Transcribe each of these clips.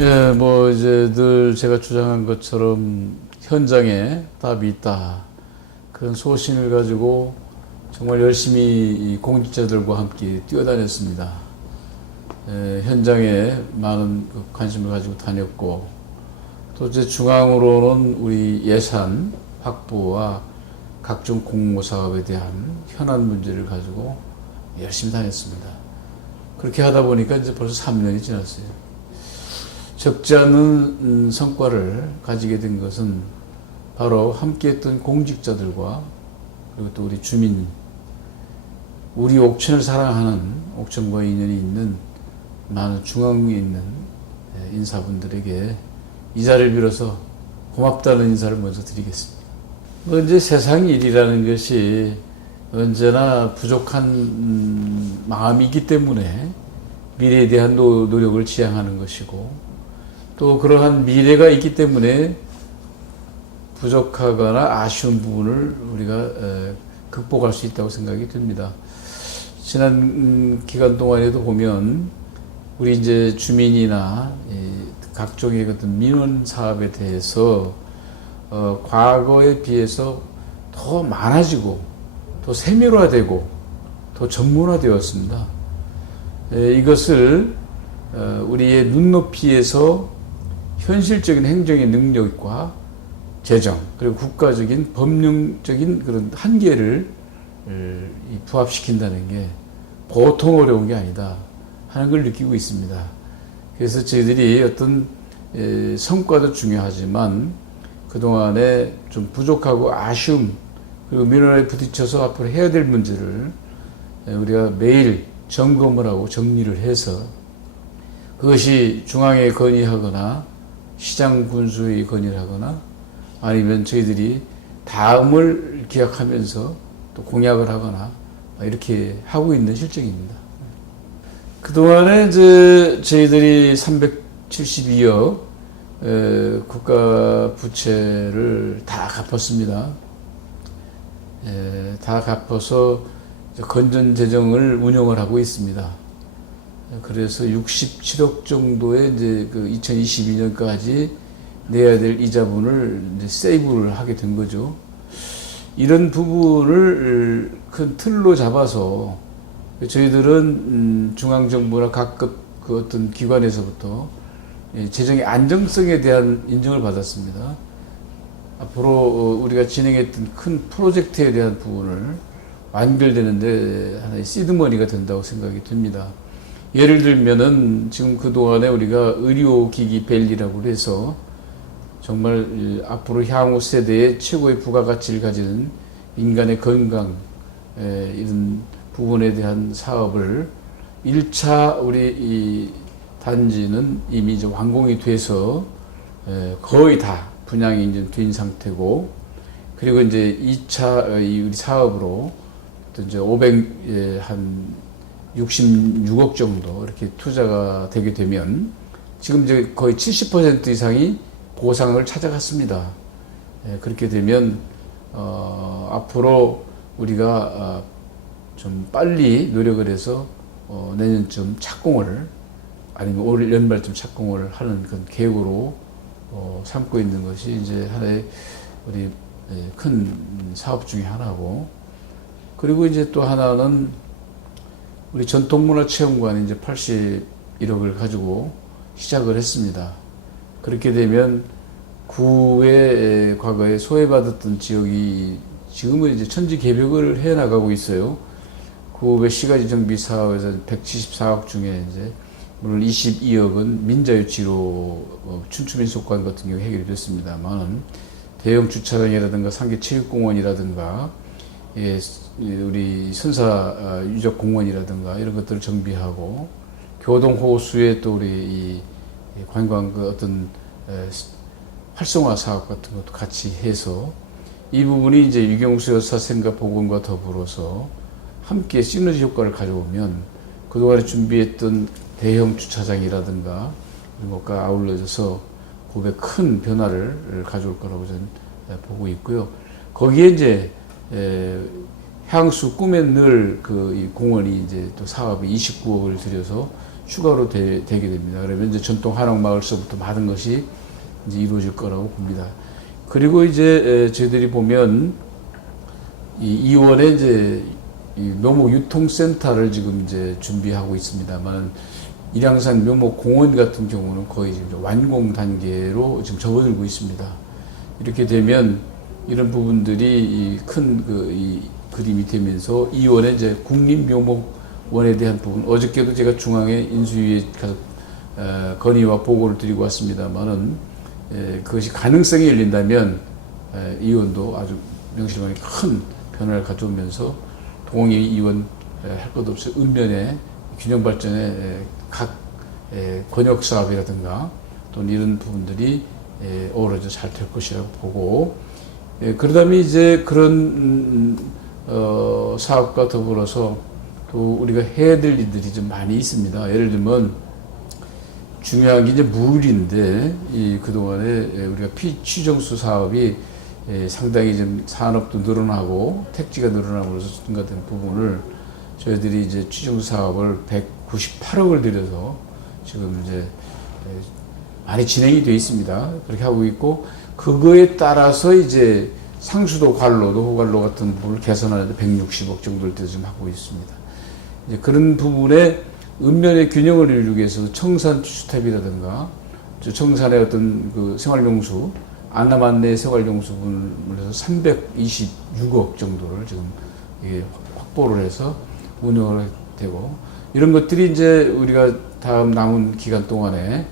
예, 뭐 이제 늘 제가 주장한 것처럼 현장에 답이 있다. 그런 소신을 가지고 정말 열심히 이 공직자들과 함께 뛰어다녔습니다. 예, 현장에 많은 관심을 가지고 다녔고, 또 이제 중앙으로는 우리 예산 확보와 각종 공모 사업에 대한 현안 문제를 가지고 열심히 다녔습니다. 그렇게 하다 보니까 이제 벌써 3년이 지났어요. 적지 않은 성과를 가지게 된 것은 바로 함께했던 공직자들과 그리고 또 우리 주민, 우리 옥천을 사랑하는 옥천과 인연이 있는 많은 중앙에 있는 인사분들에게 이 자리를 빌어서 고맙다는 인사를 먼저 드리겠습니다. 이제 세상 일이라는 것이 언제나 부족한 마음이기 때문에 미래에 대한 노력을 지향하는 것이고, 또 그러한 미래가 있기 때문에 부족하거나 아쉬운 부분을 우리가 극복할 수 있다고 생각이 듭니다. 지난 기간 동안에도 보면 우리 이제 주민이나 각종의 어떤 민원 사업에 대해서 과거에 비해서 더 많아지고 더 세밀화되고 더 전문화되었습니다. 이것을 우리의 눈높이에서 현실적인 행정의 능력과 재정, 그리고 국가적인 법령적인 그런 한계를 부합시킨다는 게 보통 어려운 게 아니다 하는 걸 느끼고 있습니다. 그래서 저희들이 어떤 성과도 중요하지만 그동안에 좀 부족하고 아쉬움, 그리고 민원에 부딪혀서 앞으로 해야 될 문제를 우리가 매일 점검을 하고 정리를 해서 그것이 중앙에 건의하거나 시장 군수에 건의를 하거나 아니면 저희들이 다음을 기약하면서 또 공약을 하거나 이렇게 하고 있는 실정입니다. 그동안에 이제 저희들이 372억 국가 부채를 다 갚았습니다. 다 갚아서 건전 재정을 운영을 하고 있습니다. 그래서 67억 정도의 이제 그 2022년까지 내야 될 이자분을 이제 세이브를 하게 된 거죠. 이런 부분을 큰 틀로 잡아서 저희들은 중앙정부나 각급 그 어떤 기관에서부터 재정의 안정성에 대한 인정을 받았습니다. 앞으로 우리가 진행했던 큰 프로젝트에 대한 부분을 완결되는데 하나의 시드머니가 된다고 생각이 듭니다. 예를 들면은 지금 그동안에 우리가 의료기기 밸리라고 해서 정말 앞으로 향후 세대의 최고의 부가가치를 가지는 인간의 건강 이런 부분에 대한 사업을 1차 우리 이 단지는 이미 이제 완공이 돼서 거의 다 분양이 이제 된 상태고, 그리고 이제 2차 우리 사업으로 또 이제 66억 정도 이렇게 투자가 되게 되면 지금 이제 거의 70% 이상이 보상을 찾아갔습니다. 그렇게 되면 앞으로 우리가 좀 빨리 노력을 해서 내년쯤 착공을 아니면 올 연말쯤 착공을 하는 그런 계획으로 삼고 있는 것이 이제 하나의 우리 큰 사업 중에 하나고, 그리고 이제 또 하나는 우리 전통문화체험관이 이제 81억을 가지고 시작을 했습니다. 그렇게 되면 구의 과거에 소외받았던 지역이 지금은 이제 천지개벽을 해 나가고 있어요. 구의 시가지 정비 사업에서 174억 중에 이제 물론 22억은 민자유치로 춘추민속관 같은 경우 해결이 됐습니다만, 대형 주차장이라든가 상계체육공원이라든가 우리 선사 유적공원이라든가 이런 것들을 정비하고, 교동호수에 또 우리 이 관광 그 어떤 활성화 사업 같은 것도 같이 해서 이 부분이 이제 유경수 여사 생각 복원과 더불어서 함께 시너지 효과를 가져오면 그동안에 준비했던 대형 주차장이라든가 이런 것과 아울러져서 고백 큰 변화를 가져올 거라고 저는 보고 있고요. 거기에 이제 향수 꿈의 늘 그 이 공원이 이제 또 사업에 29억을 들여서 추가로 되게 됩니다. 그러면 이제 전통 한옥마을서부터 많은 것이 이제 이루어질 거라고 봅니다. 그리고 이제 저희들이 보면 이 이원에 이제 이 묘목 유통센터를 지금 이제 준비하고 있습니다만, 일양산 묘목 공원 같은 경우는 거의 지금 완공 단계로 지금 접어들고 있습니다. 이렇게 되면 이런 부분들이 큰 이 그림이 되면서 이원의 이제 국립묘목원에 대한 부분, 어저께도 제가 중앙에 인수위에 가서 건의와 보고를 드리고 왔습니다만은, 그것이 가능성이 열린다면 이원도 아주 명실상부한 큰 변화를 가져오면서 동해 이원 할 것 없이 읍면의 균형 발전의 각 권역 사업이라든가 또는 이런 부분들이 어우러져 잘 될 것이라고 보고, 그러다면 이제 그런 사업과 더불어서 또 우리가 해야 될 일들이 좀 많이 있습니다. 예를 들면 중요한 게 이제 물인데, 이 그동안에 우리가 취정수 사업이 상당히 좀 산업도 늘어나고 택지가 늘어나고 그래서 증가된 부분을 저희들이 이제 취정수 사업을 198억을 들여서 지금 이제 많이 진행이 되어 있습니다. 그렇게 하고 있고, 그거에 따라서 이제 상수도 관로도 호관로 같은 부분을 개선하는데 160억 정도를 들여 지금 하고 있습니다. 이제 그런 부분에 읍면의 균형을 이루기 위해서 청산 주택이라든가 청산의 어떤 그 생활용수, 안남 내 생활용수 부분을 해서 326억 정도를 지금 이게 확보를 해서 운영을 되고, 이런 것들이 이제 우리가 다음 남은 기간 동안에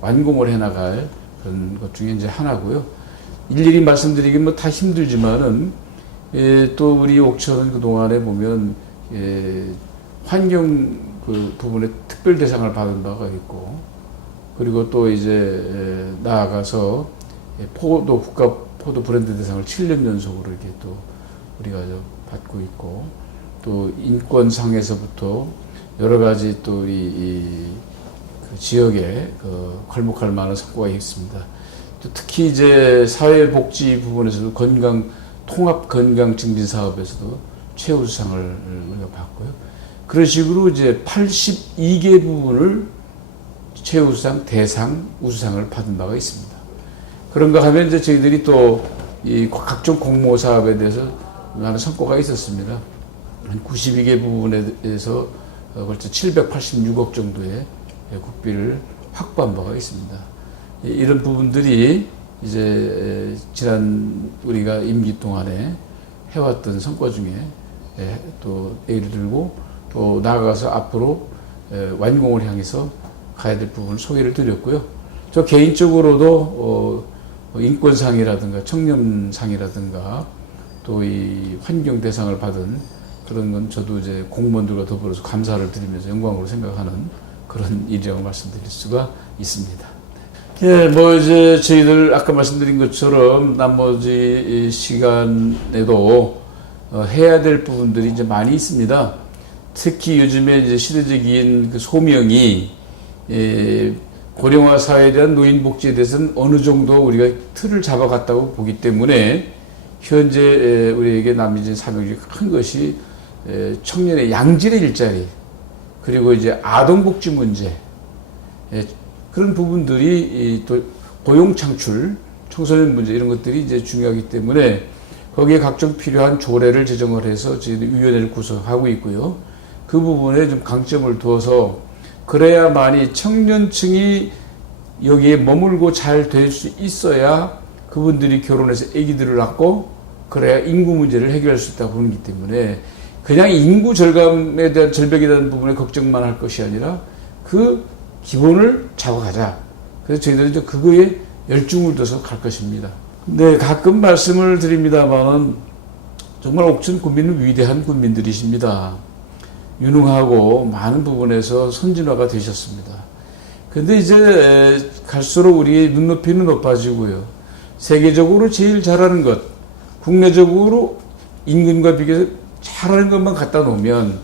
완공을 해나갈 그런 것 중에 이제 하나고요. 일일이 말씀드리긴 뭐 다 힘들지만은 또 우리 옥천은 그 동안에 보면 환경 그 부분에 특별 대상을 받은 바가 있고, 그리고 또 이제 나아가서 국가 포도 브랜드 대상을 7년 연속으로 이렇게 또 우리가 받고 있고, 또 인권상에서부터 여러 가지 또 그 지역에 그 괄목할 만한 성과가 있습니다. 또 특히 이제 사회복지 부분에서도 통합 건강 증진 사업에서도 최우수상을 우리가 받고요. 그런 식으로 이제 82개 부분을 최우수상, 대상, 우수상을 받은 바가 있습니다. 그런가 하면 이제 저희들이 또 이 각종 공모 사업에 대해서 많은 성과가 있었습니다. 한 92개 부분에 대해서 걸쳐 786억 정도의 국비를 확보한 바가 있습니다. 이런 부분들이 이제 지난 우리가 임기 동안에 해왔던 성과 중에 또 예를 들고, 또 나아가서 앞으로 완공을 향해서 가야 될 부분을 소개를 드렸고요. 저 개인적으로도 인권상이라든가 청년상이라든가 또 이 환경 대상을 받은 그런 건 저도 이제 공무원들과 더불어서 감사를 드리면서 영광으로 생각하는 그런 일이라고 말씀드릴 수가 있습니다. 예, 뭐 이제 저희들 아까 말씀드린 것처럼 나머지 시간에도 해야 될 부분들이 이제 많이 있습니다. 특히 요즘에 이제 시대적인 그 소명이 고령화 사회에 대한 노인 복지에 대해서는 어느 정도 우리가 틀을 잡아갔다고 보기 때문에 현재 우리에게 남겨진 사명이 큰 것이 청년의 양질의 일자리, 그리고 이제 아동복지 문제, 그런 부분들이 또 고용 창출, 청소년 문제 이런 것들이 이제 중요하기 때문에 거기에 각종 필요한 조례를 제정을 해서 저희들 위원회를 구성하고 있고요. 그 부분에 좀 강점을 두어서 그래야만이 청년층이 여기에 머물고 잘 될 수 있어야 그분들이 결혼해서 아기들을 낳고 그래야 인구 문제를 해결할 수 있다고 보기 때문에 그냥 인구 절감에 대한 절벽에 대한 부분에 걱정만 할 것이 아니라 그 기본을 잡아가자. 그래서 저희들은 이제 그거에 열중을 둬서 갈 것입니다. 네, 가끔 말씀을 드립니다만은 정말 옥천 군민은 위대한 군민들이십니다. 유능하고 많은 부분에서 선진화가 되셨습니다. 근데 이제 갈수록 우리의 눈높이는 높아지고요. 세계적으로 제일 잘하는 것, 국내적으로 임금과 비교해서 잘하는 것만 갖다 놓으면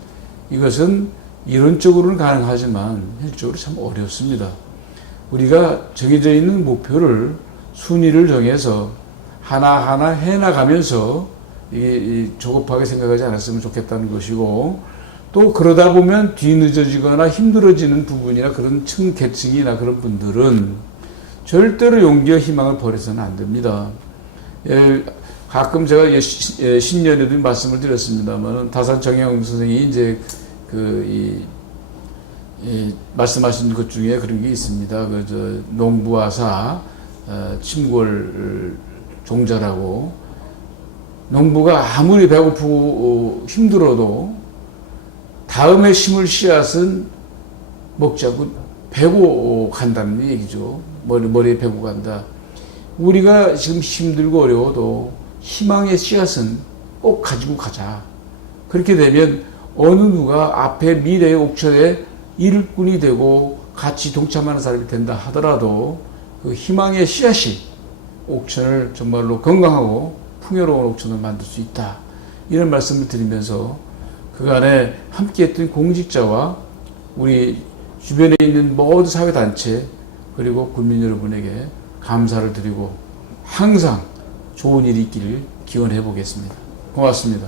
이것은 이론적으로는 가능하지만 현실적으로 참 어렵습니다. 우리가 정해져 있는 목표를 순위를 정해서 하나하나 해나가면서 조급하게 생각하지 않았으면 좋겠다는 것이고, 또 그러다 보면 뒤늦어지거나 힘들어지는 부분이나 그런 계층이나 그런 분들은 절대로 용기와 희망을 버려서는 안 됩니다. 가끔 제가 신년에도 말씀을 드렸습니다만 다산 정영 선생이 이제 말씀하신 것 중에 그런 게 있습니다. 농부와사 침골 종자라고, 농부가 아무리 배고프고 힘들어도 다음에 심을 씨앗은 먹지 않고 베고 간다는 얘기죠. 머리에 베고 간다. 우리가 지금 힘들고 어려워도 희망의 씨앗은 꼭 가지고 가자. 그렇게 되면 어느 누가 앞에 미래의 옥천에 일꾼이 되고 같이 동참하는 사람이 된다 하더라도 그 희망의 씨앗이 옥천을 정말로 건강하고 풍요로운 옥천을 만들 수 있다. 이런 말씀을 드리면서 그간에 함께했던 공직자와 우리 주변에 있는 모든 사회단체 그리고 국민 여러분에게 감사를 드리고 항상 좋은 일이 있기를 기원해 보겠습니다. 고맙습니다.